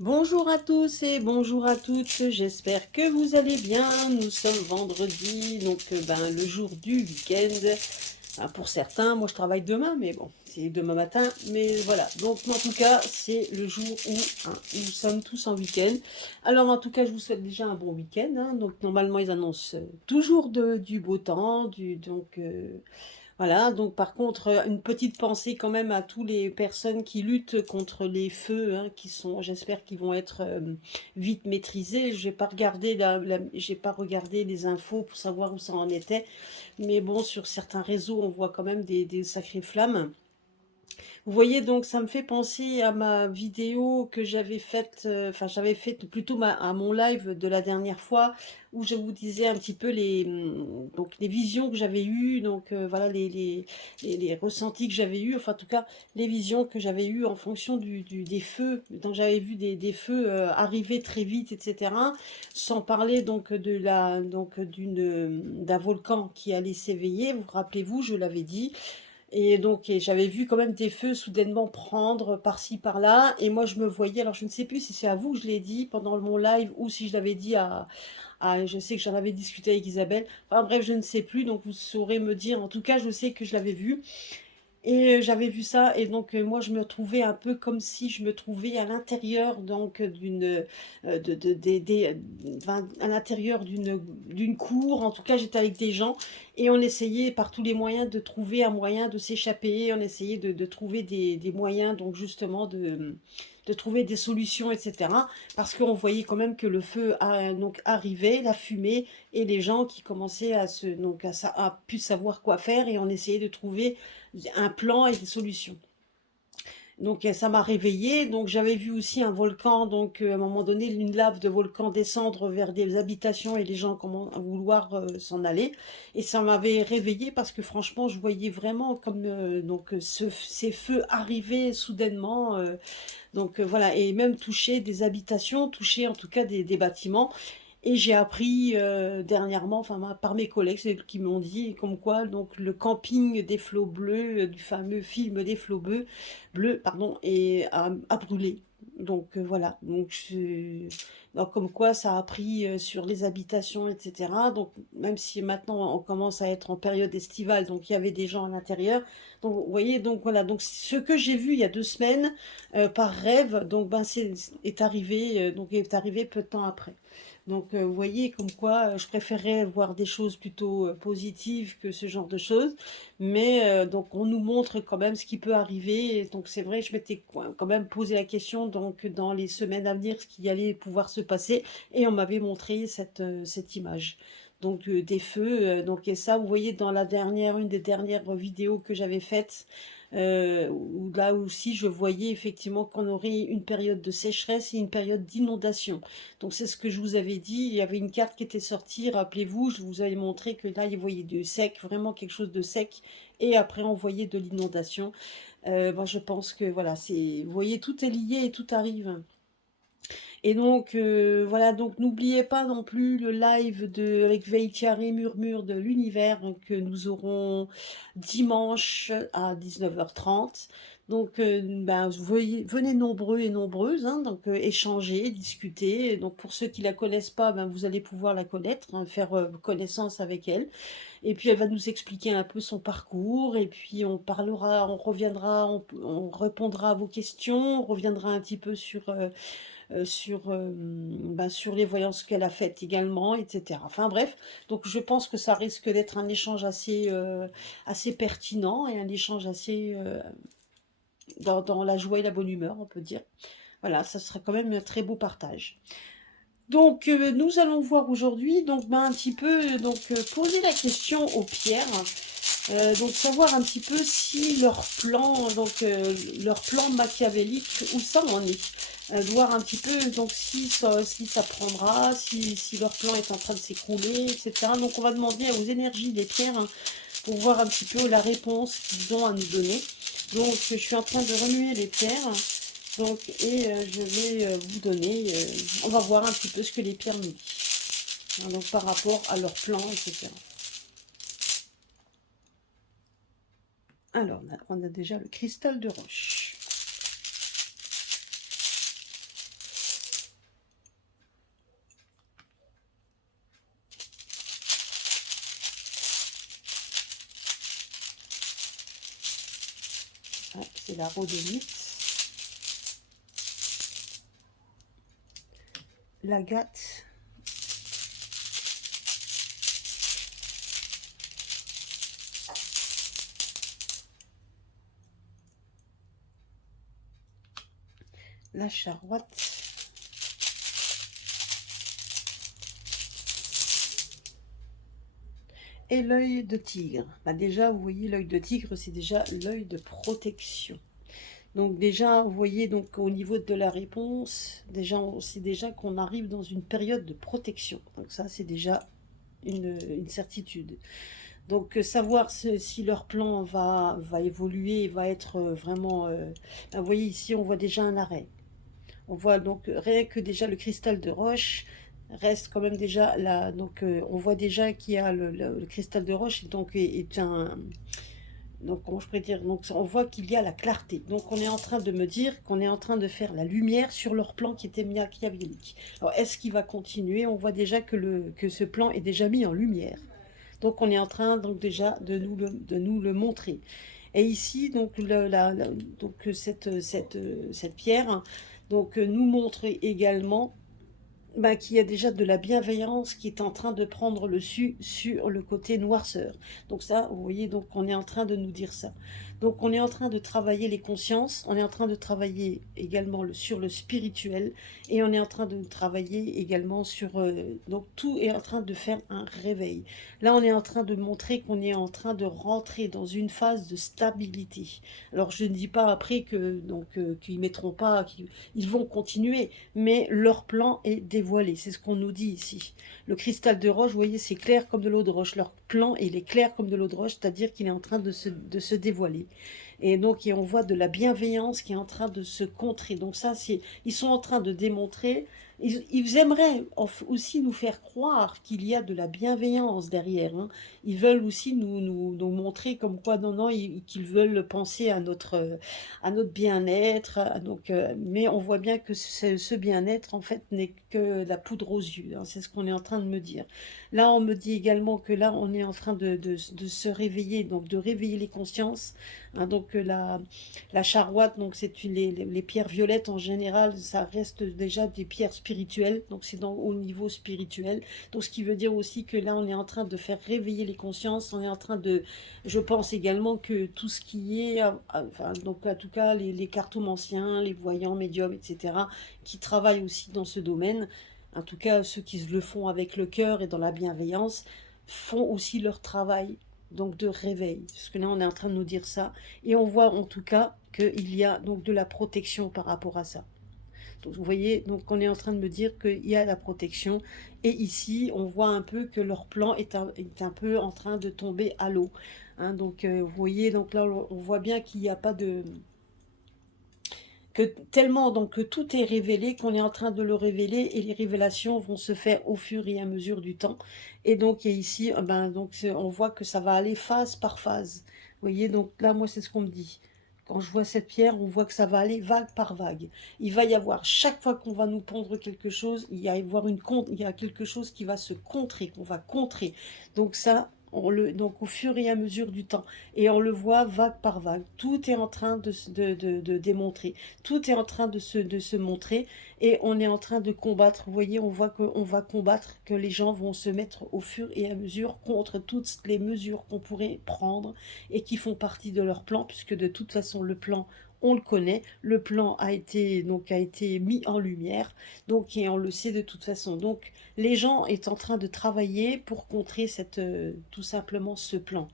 Bonjour à tous et bonjour à toutes, j'espère que vous allez bien. Nous sommes vendredi, donc le jour du week-end. Pour certains, moi je travaille demain, mais bon, c'est demain matin. Mais voilà, donc en tout cas, c'est le jour où nous sommes tous en week-end. Alors en tout cas, je vous souhaite déjà un bon week-end. Donc normalement, ils annoncent toujours du beau temps, voilà, donc par contre, une petite pensée quand même à toutes les personnes qui luttent contre les feux, qui sont, j'espère qu'ils vont être vite maîtrisés. J'ai pas regardé j'ai pas regardé les infos pour savoir où ça en était, mais bon, sur certains réseaux, on voit quand même des sacrées flammes. Vous voyez, donc ça me fait penser à ma vidéo que j'avais faite, j'avais fait plutôt à mon live de la dernière fois, où je vous disais un petit peu donc les visions que j'avais eues, donc voilà les ressentis que j'avais eus, enfin en tout cas les visions que j'avais eues en fonction des feux. Donc j'avais vu des feux arriver très vite, etc. Sans parler donc d'un volcan qui allait s'éveiller. Vous rappelez-vous, je l'avais dit. Et donc, j'avais vu quand même des feux soudainement prendre par-ci, par-là. Et moi, je me voyais, alors je ne sais plus si c'est à vous que je l'ai dit pendant mon live ou si je l'avais dit je sais que j'en avais discuté avec Isabelle. Enfin bref, je ne sais plus, donc vous saurez me dire. En tout cas, je sais que je l'avais vu. Et j'avais vu ça, et donc moi je me trouvais un peu comme si je me trouvais à l'intérieur donc à l'intérieur d'une cour. En tout cas, j'étais avec des gens et on essayait par tous les moyens de trouver un moyen de s'échapper. On essayait de trouver des moyens, donc justement de trouver des solutions, etc. Parce qu'on voyait quand même que le feu donc arrivait, la fumée, et les gens qui commençaient à plus savoir quoi faire, et on essayait de trouver un plan et des solutions. Donc ça m'a réveillée. Donc j'avais vu aussi un volcan, donc à un moment donné, une lave de volcan descendre vers des habitations et les gens commencent à vouloir s'en aller. Et ça m'avait réveillée parce que franchement, je voyais vraiment comme ces feux arriver soudainement. Voilà, et même toucher des habitations, toucher en tout cas des bâtiments. Et j'ai appris dernièrement, par mes collègues, c'est eux qui m'ont dit, comme quoi donc le camping des flots bleus, du fameux film des flots bleus, pardon, a brûlé. Donc voilà, donc, comme quoi ça a pris sur les habitations, etc. Donc même si maintenant on commence à être en période estivale, donc il y avait des gens à l'intérieur. Donc vous voyez, donc voilà, donc ce que j'ai vu il y a 2 semaines par rêve, donc est arrivé peu de temps après. Donc, vous voyez, comme quoi je préférerais voir des choses plutôt positives que ce genre de choses. Mais donc, on nous montre quand même ce qui peut arriver. Et donc, c'est vrai, je m'étais quand même posé la question, donc, dans les semaines à venir, ce qui allait pouvoir se passer. Et on m'avait montré cette image. Donc, des feux. Donc, et ça, vous voyez, dans une des dernières vidéos que j'avais faites, où là aussi, je voyais effectivement qu'on aurait une période de sécheresse et une période d'inondation. Donc c'est ce que je vous avais dit, il y avait une carte qui était sortie, rappelez-vous, je vous avais montré que là, il voyait du sec, vraiment quelque chose de sec, et après on voyait de l'inondation. Moi je pense que voilà, vous voyez, tout est lié et tout arrive. Et donc voilà, donc n'oubliez pas non plus le live avec Veitiari Murmure de l'univers que nous aurons dimanche à 19h30. Donc venez nombreux et nombreuses, donc échanger, discuter. Donc pour ceux qui la connaissent pas, vous allez pouvoir la connaître, faire connaissance avec elle. Et puis elle va nous expliquer un peu son parcours, et puis on parlera, on reviendra, on répondra à vos questions, on reviendra un petit peu sur les voyances qu'elle a faites également, etc. Enfin bref, donc je pense que ça risque d'être un échange assez pertinent, et un échange assez dans la joie et la bonne humeur, on peut dire. Voilà, ça sera quand même un très beau partage. Donc nous allons voir aujourd'hui, donc un petit peu, poser la question aux pierres. Donc savoir un petit peu si leur plan machiavélique, où ça en est. De voir un petit peu donc si ça prendra, si leur plan est en train de s'écrouler, etc. Donc on va demander aux énergies des pierres, pour voir un petit peu la réponse qu'ils ont à nous donner. Donc je suis en train de remuer les pierres. Donc, et je vais vous donner, on va voir un petit peu ce que les pierres nous disent. Donc par rapport à leur plan, etc. Alors, on a déjà le cristal de roche. Ah, c'est la rhodonite, l'agate, la charoite, et l'œil de tigre. Bah déjà, vous voyez, l'œil de tigre, c'est déjà l'œil de protection. Donc déjà, vous voyez, donc au niveau de la réponse, déjà, c'est déjà qu'on arrive dans une période de protection. Donc ça, c'est déjà une certitude. Donc savoir si leur plan va évoluer, va être vraiment... ben, vous voyez, ici, on voit déjà un arrêt. On voit donc rien que déjà le cristal de roche reste quand même déjà là. Donc on voit déjà qu'il y a le cristal de roche donc est un, donc comment je pourrais dire, donc on voit qu'il y a la clarté. Donc on est en train de me dire qu'on est en train de faire la lumière sur leur plan qui était machiavélique. Alors est-ce qu'il va continuer? On voit déjà que ce plan est déjà mis en lumière. Donc on est en train donc déjà de nous le montrer. Et ici donc, donc cette pierre donc, nous montre également bah, qu'il y a déjà de la bienveillance qui est en train de prendre le dessus sur le côté noirceur. Donc ça, vous voyez, donc on est en train de nous dire ça. Donc on est en train de travailler les consciences, on est en train de travailler également sur le spirituel, et on est en train de travailler également sur... donc tout est en train de faire un réveil. Là, on est en train de montrer qu'on est en train de rentrer dans une phase de stabilité. Alors je ne dis pas après que donc qu'ils mettront pas, qu'ils vont continuer, mais leur plan est dévoilé, c'est ce qu'on nous dit ici. Le cristal de roche, vous voyez, c'est clair comme de l'eau de roche. Leur plan, il est clair comme de l'eau de roche, c'est-à-dire qu'il est en train de se dévoiler. Et donc, on voit de la bienveillance qui est en train de se contrer. Donc ça, ils sont en train de démontrer, ils aimeraient aussi nous faire croire qu'il y a de la bienveillance derrière. Hein. Ils veulent aussi nous montrer comme quoi, non, non, qu'ils veulent penser à notre bien-être. Donc, mais on voit bien que ce bien-être, en fait, n'est que la poudre aux yeux. Hein. C'est ce qu'on est en train de me dire. Là, on me dit également que là, on est en train de se réveiller, donc de réveiller les consciences. Hein, donc la charoite, donc c'est les pierres violettes en général, ça reste déjà des pierres spirituelles, donc c'est au niveau spirituel. Donc ce qui veut dire aussi que là, on est en train de faire réveiller les consciences, on est en train de... Je pense également que tout ce qui est, enfin, donc en tout cas les cartomanciens, les voyants, médiums, etc., qui travaillent aussi dans ce domaine, en tout cas ceux qui le font avec le cœur et dans la bienveillance, font aussi leur travail donc de réveil, parce que là on est en train de nous dire ça, et on voit en tout cas qu'il y a donc de la protection par rapport à ça. Donc vous voyez, donc on est en train de me dire qu'il y a la protection, et ici on voit un peu que leur plan est un peu en train de tomber à l'eau. Hein, donc vous voyez, donc là on voit bien qu'il n'y a pas de... que tellement donc que tout est révélé qu'on est en train de le révéler, et les révélations vont se faire au fur et à mesure du temps. Et donc ici, ben, donc, on voit que ça va aller phase par phase. Vous voyez, donc là, moi, c'est ce qu'on me dit. Quand je vois cette pierre, on voit que ça va aller vague par vague. Il va y avoir, chaque fois qu'on va nous pondre quelque chose, il y a quelque chose qui va se contrer, qu'on va contrer. Donc ça, donc au fur et à mesure du temps. Et on le voit vague par vague. Tout est en train de démontrer. Tout est en train de se montrer, et on est en train de combattre. Vous voyez, on voit qu'on va combattre, que les gens vont se mettre au fur et à mesure contre toutes les mesures qu'on pourrait prendre et qui font partie de leur plan, puisque de toute façon le plan, on le connaît, le plan a été mis en lumière, donc, et on le sait de toute façon. Donc les gens sont en train de travailler pour contrer tout simplement ce plan.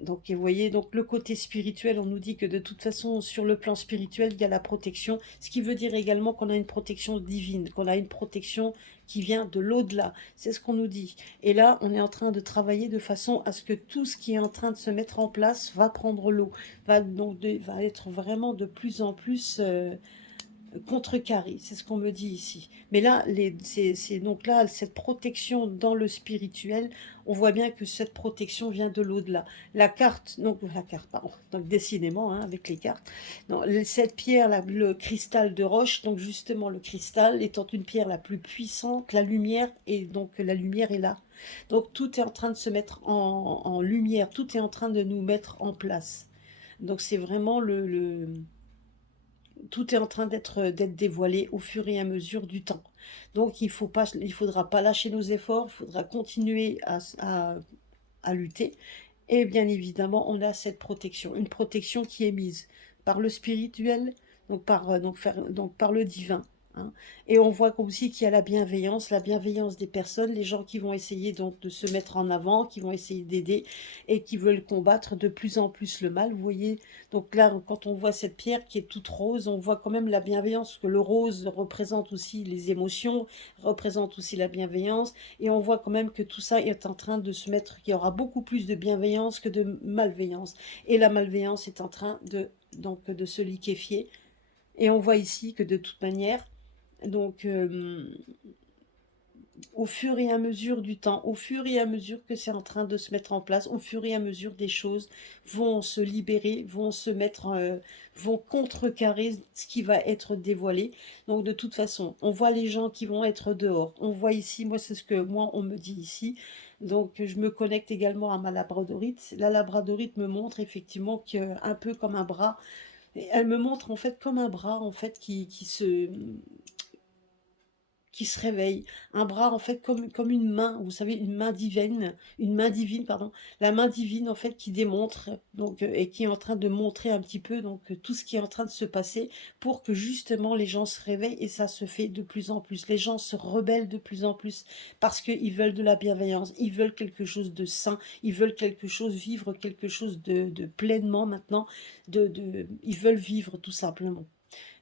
Donc, vous voyez, donc le côté spirituel, on nous dit que de toute façon, sur le plan spirituel, il y a la protection, ce qui veut dire également qu'on a une protection divine, qu'on a une protection qui vient de l'au-delà. C'est ce qu'on nous dit. Et là, on est en train de travailler de façon à ce que tout ce qui est en train de se mettre en place va prendre l'eau, va être vraiment de plus en plus... contrecarré, c'est ce qu'on me dit ici. Mais là, c'est donc là, cette protection dans le spirituel, on voit bien que cette protection vient de l'au-delà. La carte, pardon, donc décidément, hein, avec les cartes. Non, cette pierre, le cristal de roche, donc justement le cristal étant une pierre la plus puissante, la lumière, et donc la lumière est là. Donc tout est en train de se mettre en lumière, tout est en train de nous mettre en place. Donc c'est vraiment tout est en train d'être dévoilé au fur et à mesure du temps. Donc il faudra pas lâcher nos efforts, il faudra continuer à lutter. Et bien évidemment, on a cette protection, une protection qui est mise par le spirituel, donc par le divin, hein. Et on voit aussi qu'il y a la bienveillance des personnes, les gens qui vont essayer donc de se mettre en avant, qui vont essayer d'aider et qui veulent combattre de plus en plus le mal. Vous voyez, donc là, quand on voit cette pierre qui est toute rose, on voit quand même la bienveillance, parce que le rose représente aussi les émotions, représente aussi la bienveillance. Et on voit quand même que tout ça est en train de se mettre, qu'il y aura beaucoup plus de bienveillance que de malveillance. Et la malveillance est en train de se liquéfier. Et on voit ici que de toute manière, donc au fur et à mesure du temps, au fur et à mesure que c'est en train de se mettre en place, au fur et à mesure des choses vont se libérer, vont contrecarrer ce qui va être dévoilé. Donc de toute façon, on voit les gens qui vont être dehors. On voit ici, moi c'est ce que moi on me dit ici. Donc je me connecte également à ma labradorite. La labradorite me montre effectivement qu'un peu comme un bras. Et elle me montre en fait comme un bras en fait qui se réveille, un bras en fait comme une main, vous savez, une main divine, pardon, la main divine en fait qui démontre, donc, et qui est en train de montrer un petit peu donc tout ce qui est en train de se passer pour que justement les gens se réveillent et ça se fait de plus en plus. Les gens se rebellent de plus en plus parce qu'ils veulent de la bienveillance, ils veulent quelque chose de sain, ils veulent quelque chose, vivre quelque chose de pleinement maintenant, ils veulent vivre tout simplement.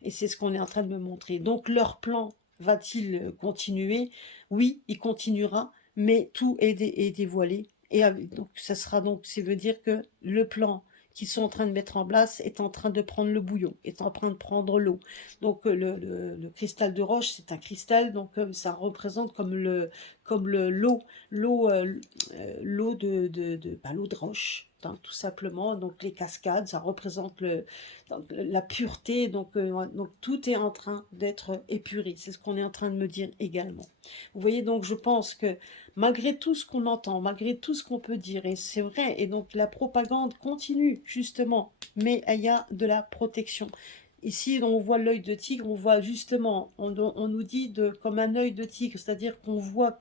Et c'est ce qu'on est en train de me montrer. Donc leur plan va-t-il continuer? Oui, il continuera, mais tout est dévoilé. Donc ça sera donc, ça veut dire que le plan qu'ils sont en train de mettre en place est en train de prendre le bouillon, est en train de prendre l'eau. Donc le cristal de roche, c'est un cristal, donc ça représente comme l'eau l'eau de roche, hein, tout simplement. Donc les cascades, ça représente donc, la pureté, donc tout est en train d'être épuré. C'est ce qu'on est en train de me dire également. Vous voyez, donc je pense que malgré tout ce qu'on entend, malgré tout ce qu'on peut dire, et c'est vrai, et donc la propagande continue justement, mais il y a de la protection. Ici, on voit l'œil de tigre, on voit justement, on nous dit comme un œil de tigre, c'est-à-dire qu'on voit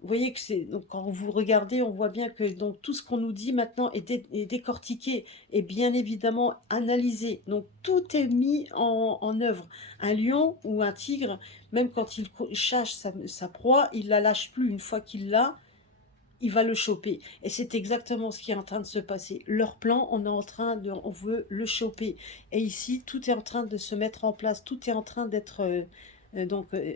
vous voyez que c'est donc quand vous regardez, on voit bien que donc tout ce qu'on nous dit maintenant est décortiqué et bien évidemment analysé. Donc tout est mis en œuvre. Un lion ou un tigre, même quand il chasse sa proie, il la lâche plus. Une fois qu'il l'a, il va le choper. Et c'est exactement ce qui est en train de se passer. Leur plan, on veut le choper. Et ici, tout est en train de se mettre en place. Tout est en train d'être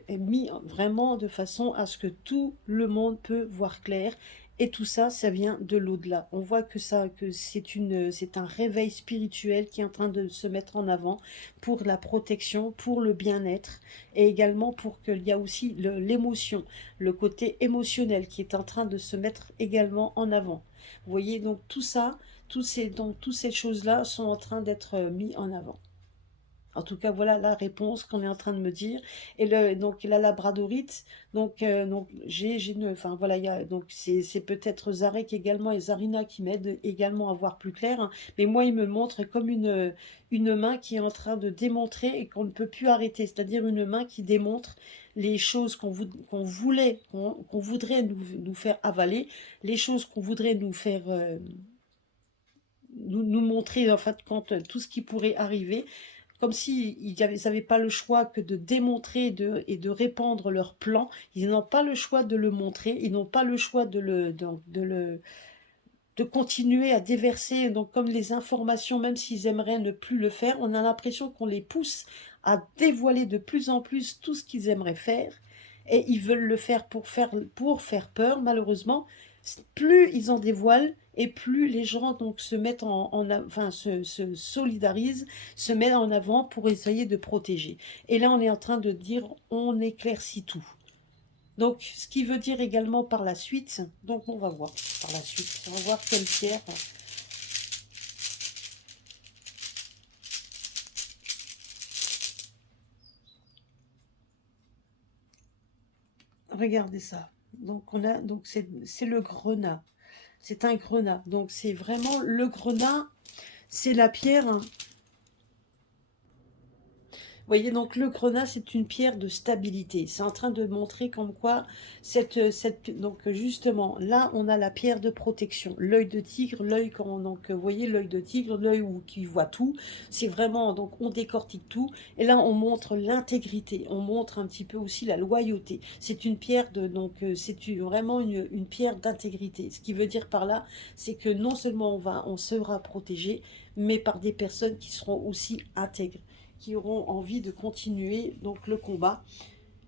mis vraiment de façon à ce que tout le monde peut voir clair. Et tout ça, ça vient de l'au-delà. On voit que c'est un réveil spirituel qui est en train de se mettre en avant pour la protection, pour le bien-être et également pour qu'il y a aussi l'émotion, le côté émotionnel qui est en train de se mettre également en avant. Vous voyez, donc tout ça, toutes ces choses-là sont en train d'être mis en avant. En tout cas, voilà la réponse qu'on est en train de me dire. Et donc la labradorite, enfin voilà, donc c'est peut-être Zarek également et Zarina qui m'aident également à voir plus clair, hein. Mais moi, il me montre comme une main qui est en train de démontrer et qu'on ne peut plus arrêter. C'est-à-dire une main qui démontre les choses qu'on voudrait nous faire avaler, les choses qu'on voudrait nous faire, nous montrer en fait quand tout ce qui pourrait arriver, comme s'ils n'avaient pas le choix que de démontrer et de répandre leur plan. Ils n'ont pas le choix de le montrer, ils n'ont pas le choix de continuer à déverser, donc comme les informations, même s'ils aimeraient ne plus le faire, on a l'impression qu'on les pousse à dévoiler de plus en plus tout ce qu'ils aimeraient faire, et ils veulent le faire pour faire peur, malheureusement. Plus ils en dévoilent, et plus les gens donc se mettent enfin se solidarisent, se mettent en avant pour essayer de protéger. Et là, on est en train de dire, on éclaircit tout. Donc, ce qui veut dire également par la suite, donc on va voir par la suite, on va voir quelle pierre. Regardez ça. Donc on a, donc c'est le grenat. C'est un grenat. Donc c'est vraiment le grenat, c'est la pierre, hein. Vous voyez, donc le grenat, c'est une pierre de stabilité. C'est en train de montrer comme quoi, donc justement, là, on a la pierre de protection. L'œil de tigre, l'œil, donc, vous voyez, l'œil de tigre, l'œil qui voit tout. C'est vraiment, donc, on décortique tout. Et là, on montre l'intégrité. On montre un petit peu aussi la loyauté. C'est une pierre de, donc, vraiment une pierre d'intégrité. Ce qui veut dire par là, c'est que non seulement on sera protégé, mais par des personnes qui seront aussi intègres, qui auront envie de continuer donc le combat.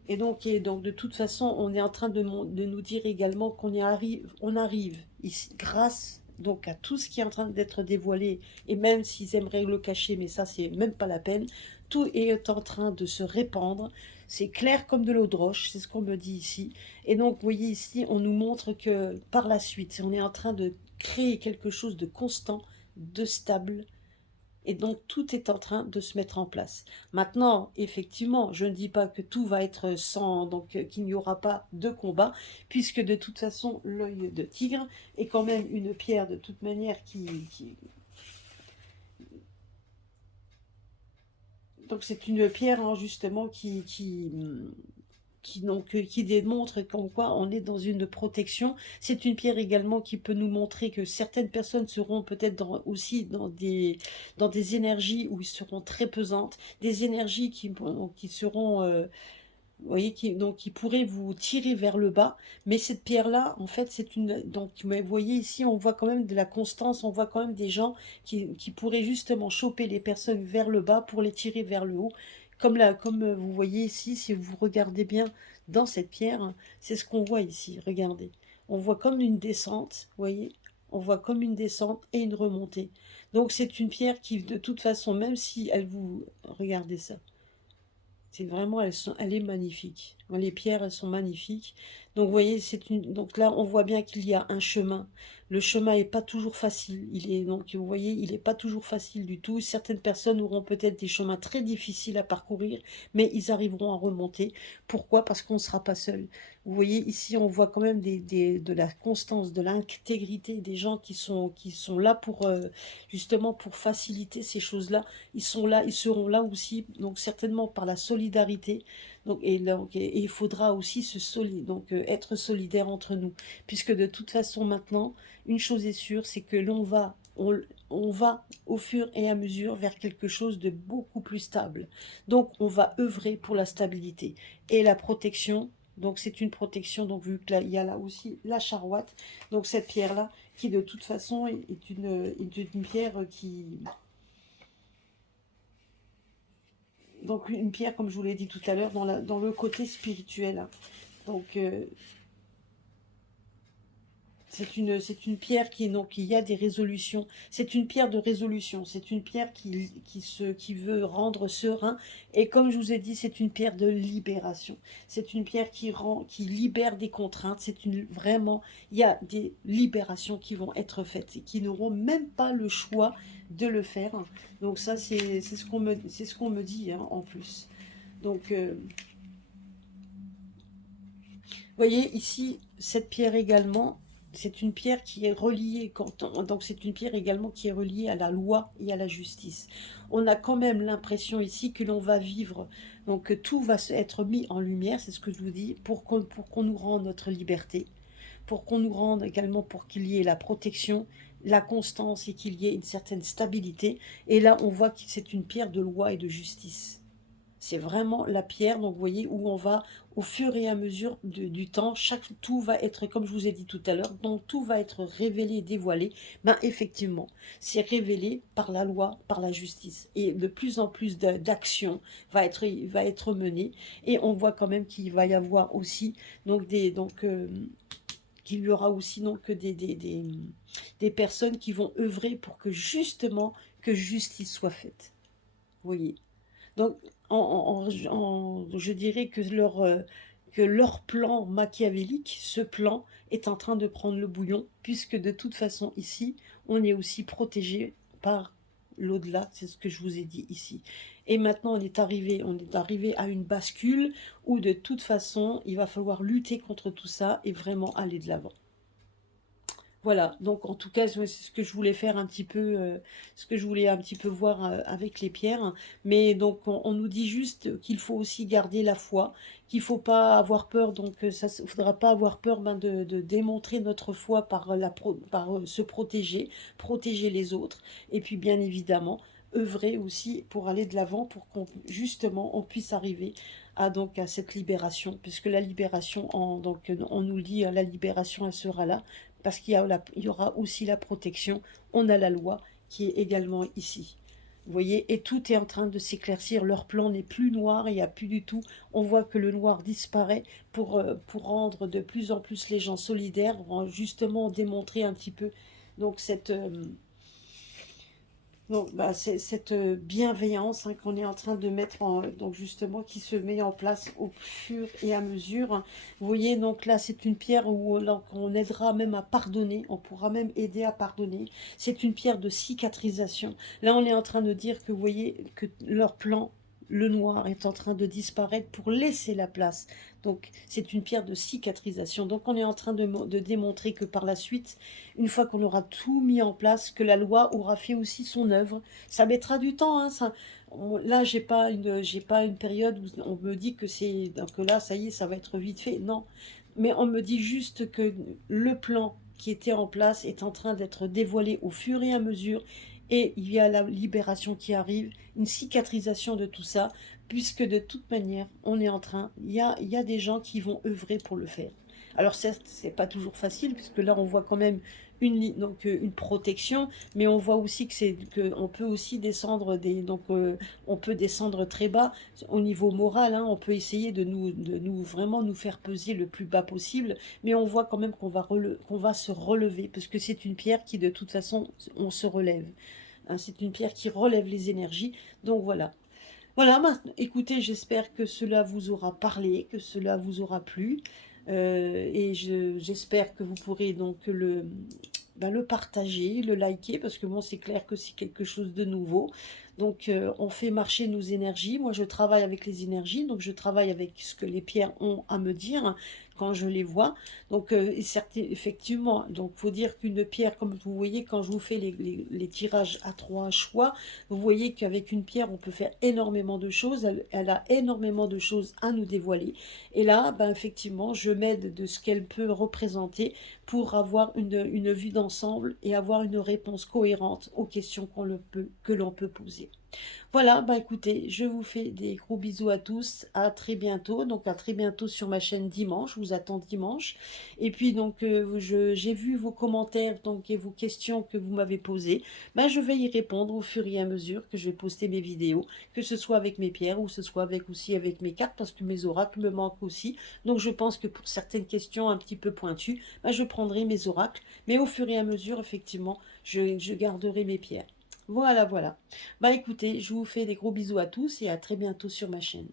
Et donc de toute façon, on est en train de nous dire également on arrive ici, grâce donc à tout ce qui est en train d'être dévoilé, et même s'ils aimeraient le cacher, mais ça c'est même pas la peine, tout est en train de se répandre, c'est clair comme de l'eau de roche, c'est ce qu'on me dit ici. Et donc vous voyez ici, on nous montre que par la suite, on est en train de créer quelque chose de constant, de stable, et donc, tout est en train de se mettre en place. Maintenant, effectivement, je ne dis pas que tout va être sans, donc qu'il n'y aura pas de combat, puisque de toute façon, l'œil de tigre est quand même une pierre de toute manière donc c'est une pierre hein, justement qui démontre comme quoi on est dans une protection. C'est une pierre également qui peut nous montrer que certaines personnes seront peut-être aussi dans des énergies où ils seront très pesantes, des énergies qui seront, vous voyez, qui pourraient vous tirer vers le bas. Mais cette pierre-là, en fait, c'est une... Donc, mais vous voyez ici, on voit quand même de la constance, on voit quand même des gens qui pourraient justement choper les personnes vers le bas pour les tirer vers le haut. Comme vous voyez ici, si vous regardez bien dans cette pierre, hein, c'est ce qu'on voit ici, regardez. On voit comme une descente, vous voyez, on voit comme une descente et une remontée. Donc c'est une pierre qui, de toute façon, même si elle vous... Regardez ça. C'est vraiment, elle est magnifique. Les pierres, elles sont magnifiques. Donc, vous voyez, donc là, on voit bien qu'il y a un chemin. Le chemin n'est pas toujours facile. Donc, vous voyez, il n'est pas toujours facile du tout. Certaines personnes auront peut-être des chemins très difficiles à parcourir, mais ils arriveront à remonter. Pourquoi? Parce qu'on ne sera pas seul. Vous voyez, ici, on voit quand même de la constance, de l'intégrité des gens qui sont là pour, justement, pour faciliter ces choses-là. Ils sont là, ils seront là aussi, donc certainement par la solidarité. Et il faudra aussi être solidaire entre nous, puisque de toute façon maintenant, une chose est sûre, c'est que on va au fur et à mesure vers quelque chose de beaucoup plus stable. Donc on va œuvrer pour la stabilité et la protection. Donc c'est une protection, donc vu que là, il y a là aussi la charouate, donc cette pierre-là, qui de toute façon est une pierre donc une pierre, comme je vous l'ai dit tout à l'heure, dans le côté spirituel, hein. Donc c'est une pierre donc il y a des résolutions. C'est une pierre de résolution. C'est une pierre qui veut rendre serein. Et comme je vous ai dit, c'est une pierre de libération. C'est une pierre qui libère des contraintes. Vraiment, il y a des libérations qui vont être faites et qui n'auront même pas le choix de le faire. Donc ça, c'est ce qu'on me dit hein, en plus. Donc, vous voyez ici, cette pierre également, c'est une pierre qui est reliée, donc c'est une pierre également qui est reliée à la loi et à la justice. On a quand même l'impression ici que l'on va vivre, donc que tout va être mis en lumière, c'est ce que je vous dis, pour qu'on nous rende notre liberté, pour qu'on nous rende également, pour qu'il y ait la protection, la constance et qu'il y ait une certaine stabilité. Et là, on voit que c'est une pierre de loi et de justice. C'est vraiment la pierre, donc vous voyez, où on va, au fur et à mesure du temps, tout va être, comme je vous ai dit tout à l'heure, donc tout va être révélé, dévoilé. Ben effectivement, c'est révélé par la loi, par la justice. Et de plus en plus d'actions va être menées. Et on voit quand même qu'il va y avoir aussi, qu'il y aura aussi donc des personnes qui vont œuvrer pour que justement, que justice soit faite. Vous voyez. Donc, je dirais que leur plan machiavélique, ce plan, est en train de prendre le bouillon, puisque de toute façon, ici, on est aussi protégé par l'au-delà, c'est ce que je vous ai dit ici. Et maintenant, on est arrivé à une bascule où de toute façon, il va falloir lutter contre tout ça et vraiment aller de l'avant. Voilà, donc en tout cas, c'est ce que je voulais faire un petit peu, ce que je voulais un petit peu voir, avec les pierres. Mais donc on nous dit juste qu'il faut aussi garder la foi, qu'il faut pas avoir peur, donc ça faudra pas avoir peur, ben, de démontrer notre foi par se protéger, protéger les autres et puis bien évidemment, œuvrer aussi pour aller de l'avant pour qu'on justement, on puisse arriver à cette libération. Puisque la libération donc on nous le dit, hein, la libération elle sera là parce il y aura aussi la protection, on a la loi qui est également ici. Vous voyez, et tout est en train de s'éclaircir, leur plan n'est plus noir, il n'y a plus du tout, on voit que le noir disparaît pour rendre de plus en plus les gens solidaires, pour justement démontrer un petit peu donc c'est cette bienveillance, hein, qu'on est en train de mettre donc justement qui se met en place au fur et à mesure. Vous voyez, donc là c'est une pierre où on aidera même à pardonner, on pourra même aider à pardonner. C'est une pierre de cicatrisation. Là on est en train de dire que vous voyez que leur plan, le noir, est en train de disparaître pour laisser la place. Donc c'est une pierre de cicatrisation. Donc on est en train de démontrer que par la suite, une fois qu'on aura tout mis en place, que la loi aura fait aussi son œuvre. Ça mettra du temps, hein, là, j'ai pas une période où on me dit que là, ça y est, ça va être vite fait. Non, mais on me dit juste que le plan qui était en place est en train d'être dévoilé au fur et à mesure, et il y a la libération qui arrive, une cicatrisation de tout ça, puisque de toute manière, il y a des gens qui vont œuvrer pour le faire. Alors certes, c'est pas toujours facile, puisque là, on voit quand même une protection, mais on voit aussi que on peut aussi descendre on peut descendre très bas au niveau moral, hein, on peut essayer de nous vraiment nous faire peser le plus bas possible, mais on voit quand même qu'on va se relever, parce que c'est une pierre qui de toute façon on se relève, hein, c'est une pierre qui relève les énergies, donc voilà. Voilà, maintenant, écoutez, j'espère que cela vous aura parlé, que cela vous aura plu, et j'espère que vous pourrez donc le partager, le liker, parce que bon, c'est clair que c'est quelque chose de nouveau. Donc, on fait marcher nos énergies. Moi, je travaille avec les énergies, donc je travaille avec ce que les pierres ont à me dire quand je les vois. Donc, effectivement, donc faut dire qu'une pierre, comme vous voyez, quand je vous fais les tirages à 3 choix, vous voyez qu'avec une pierre, on peut faire énormément de choses. Elle a énormément de choses à nous dévoiler. Et là, ben, effectivement, je m'aide de ce qu'elle peut représenter pour avoir une vue d'ensemble et avoir une réponse cohérente aux questions que l'on peut poser. Voilà, bah écoutez, je vous fais des gros bisous à tous, à très bientôt, donc à très bientôt sur ma chaîne dimanche, je vous attends dimanche. Et puis donc j'ai vu vos commentaires donc et vos questions que vous m'avez posées, bah, je vais y répondre au fur et à mesure que je vais poster mes vidéos, que ce soit avec mes pierres ou ce soit aussi avec mes cartes, parce que mes oracles me manquent aussi. Donc je pense que pour certaines questions un petit peu pointues, bah, je prendrai mes oracles, mais au fur et à mesure, effectivement, je garderai mes pierres. Voilà, voilà. Bah écoutez, je vous fais des gros bisous à tous et à très bientôt sur ma chaîne.